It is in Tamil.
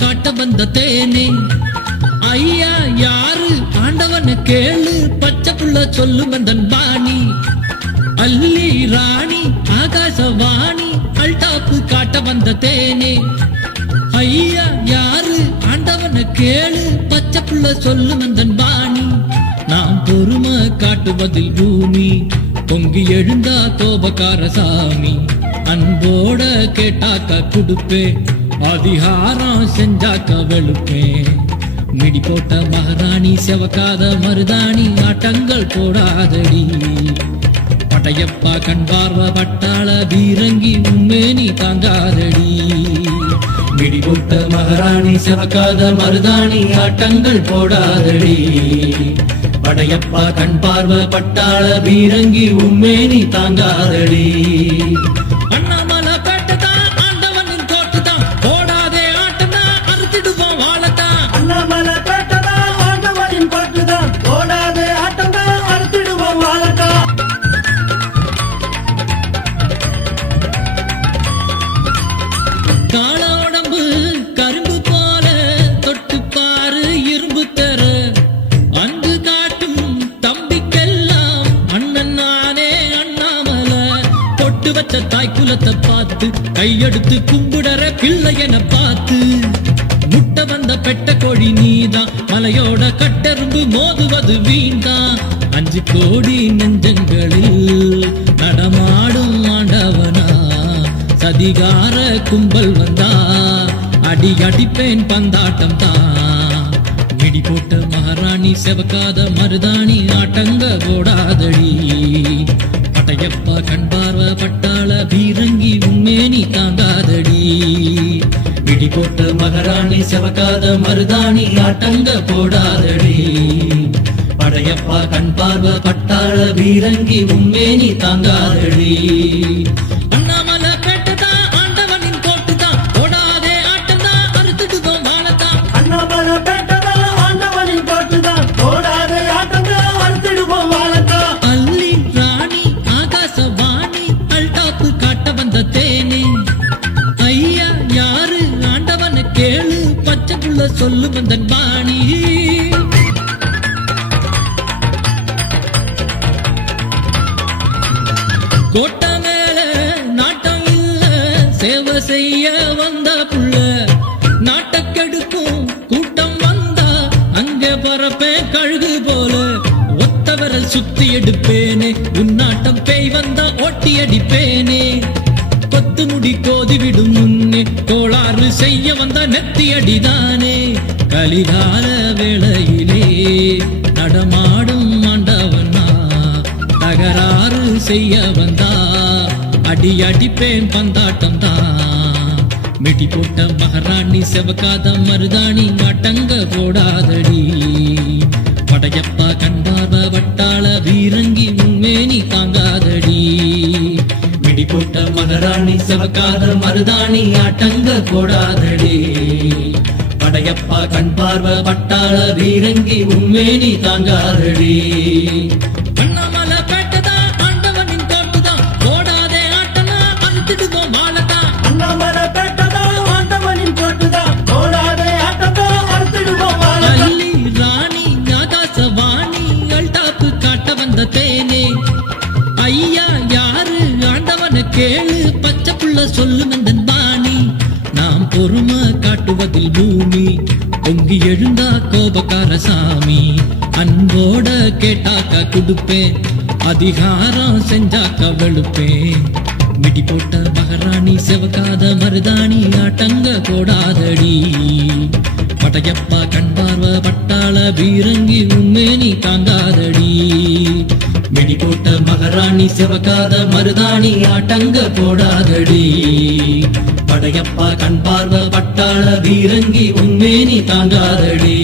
காட்ட வந்த தேனே ஐயா யாரு ஆண்டவன கேளு பச்சை புள்ள சொல்லு வந்தன் பாணி அல்லி ராணி ஆகாசவாணி அல்டாப்பு காட்ட வந்த தேனே ஐயா யாரு ஆண்டவன கேளு பச்சை புள்ள சொல்லு வந்தன் பாணி நாம் பொறுமை காட்டுவதில் பூமி பொங்கி எழுந்தா கோபக்கார சாமி அன்போட கேட்டாக்க கொடுப்பேன் அதிகாரம் செஞ்சாக்க வெளுப்பேன் மிடி போட்ட மகாராணி செவக்காத மருதாணி ஆட்டங்கள் போடாதடி படையப்பா கண் பார்வ பட்டாள பீரங்கி உண்மேனி தாங்காதடி மிடி போட்ட மகாராணி செவக்காத மருதாணி ஆட்டங்கள் போடாதடி படையப்பா கண் பார்வ பட்டாள பீரங்கி உண்மேனி தாங்காதடி அண்ணாமலை பேட்டதான் ஆண்டவனின் கோட்டுதான் போடாதே ஆட்டதான் அறுத்திடுவோம் வாழத்தான் அண்ணாமலை பேட்டதான் ஆண்டவனின் கோட்டுதான் போடாதே ஆட்டதான் அறுத்திடுவோம் வாழத்தான் கால உடம்பு கரும்பு போல தொட்டு பாரு இரும்பு தர அன்பு காட்டும் தம்பிக்கெல்லாம் அண்ணன் நானே அண்ணாமலை பொட்டு வச்ச தாய் குலத்தை பார்த்து கையெடுத்து கும்பிடற பிள்ளை என பார்த்து முட்டை வந்த பெட்ட கோழி நீதான் மலையோட கட்டெரும்பு மோதுவது வீண்தான் 5 கோடி நெஞ்சங்களில் நடமாடும் ஆண்டவனா சதிகார கும்பல் வந்தா அடி அடிப்பேன் பந்தாட்டம் தான் மிடி போட்ட மகாராணி செவக்காத மருதாணி ஆட்டங்க போடாதடி படையப்பா கண் பார்வ பட்டாள பீரங்கி உண்மேனி தாங்காதடி மிடி போட்ட மகாராணி செவக்காத மருதாணி ஆட்டங்க போடாதடி படையப்பா கண் பார்வ பட்டாள பீரங்கி உண்மேனி தாங்காதடி அண்ணாமலை பேட்டதான் ஆண்டவனின் கோட்டுதான் போடாதே ஆட்டம்தான் அறுத்துடுவோம் வாழத்தான் அண்ணாமலை பேட்டதான் ஆண்டவனின் கோட்டுதான் போடாதே ஆட்டதான் அறுத்திடுவோம் வாழத்தான் அல்லி ராணி ஆகாசவாணி அல்டாப்பு காட்ட வந்த தேனே ஐயா யாரு ஆண்டவன கேளு பச்சை புள்ள சொல்லு வந்தன் பாணி கோட்டை மேல நாட்டம் இல்ல சேவை செய்ய வந்த புள்ள நாட்டக்கெடுக்கும் கூட்டம் வந்தா அங்கே பரப்பே கழுகு போல ஒத்த விரல் சுத்தி எடுப்பேனே உன்னாட்டம் பேய் வந்தா ஓட்டி அடிப்பேனே கொத்து முடி கோதி விடும் முன்னே கோளாறு செய்ய வந்த நெத்தி அடிதானே கலிகால வேளையிலே நடமாடும் ஆண்டவனா தகராறு செய்ய வந்தா அடி அடிப்பேன் பந்தாட்டம் தான் மிடி போட்ட மகாராணி செவக்காத மருதாணி ஆட்டங்க போடாதடி படையப்பா கண் பார்வ வட்டாள பீரங்கி உண்மேனி தாங்காதடி மிடி போட்ட மகாராணி செவக்காத மருதாணி ஆட்டங்க போடாதடி படையப்பா கண் பார்வ பட்டாள பீரங்கி உண்மேனி தாங்காதடி அண்ணாமலை பேட்டதான் ஆண்டவனின் கோட்டுதான் போடாதே ஆட்டனா அறுத்திடுவோம் வாழத்தான் அண்ணாமலை பேட்டதான் ஆண்டவனின் கோட்டுதான் போடாதே ஆட்டதான் அறுத்திடுவோம் வாழத்தான் அல்லி ராணி ஆகாசவாணி அல்டாப்பு காட்ட வந்த தேனே ஐயா யாரு ஆண்டவன கேளு பச்சை புள்ள சொல்லு வந்தன் பாணி நாம் பொறுமை காட்டுவதில் பூமி பொங்கி எழுந்தா கோபக்கார சாமி அன்போட கேட்டாக்க கொடுப்பேன் அதிகாரம் செஞ்சாக்க வெளுப்பேன் மிடி போட்ட மகாராணி செவக்காத மருதாணி ஆட்டங்க போடாதடி படையப்பா கண் பார்வ பட்டாள பீரங்கி உண்மேனி தாங்காதடி மிடி போட்ட மகாராணி செவக்காத மருதாணி ஆட்டங்க போடாதடி படையப்பா கண் பார்வ பட்டாள பீரங்கி உண்மேனி தாங்காதடி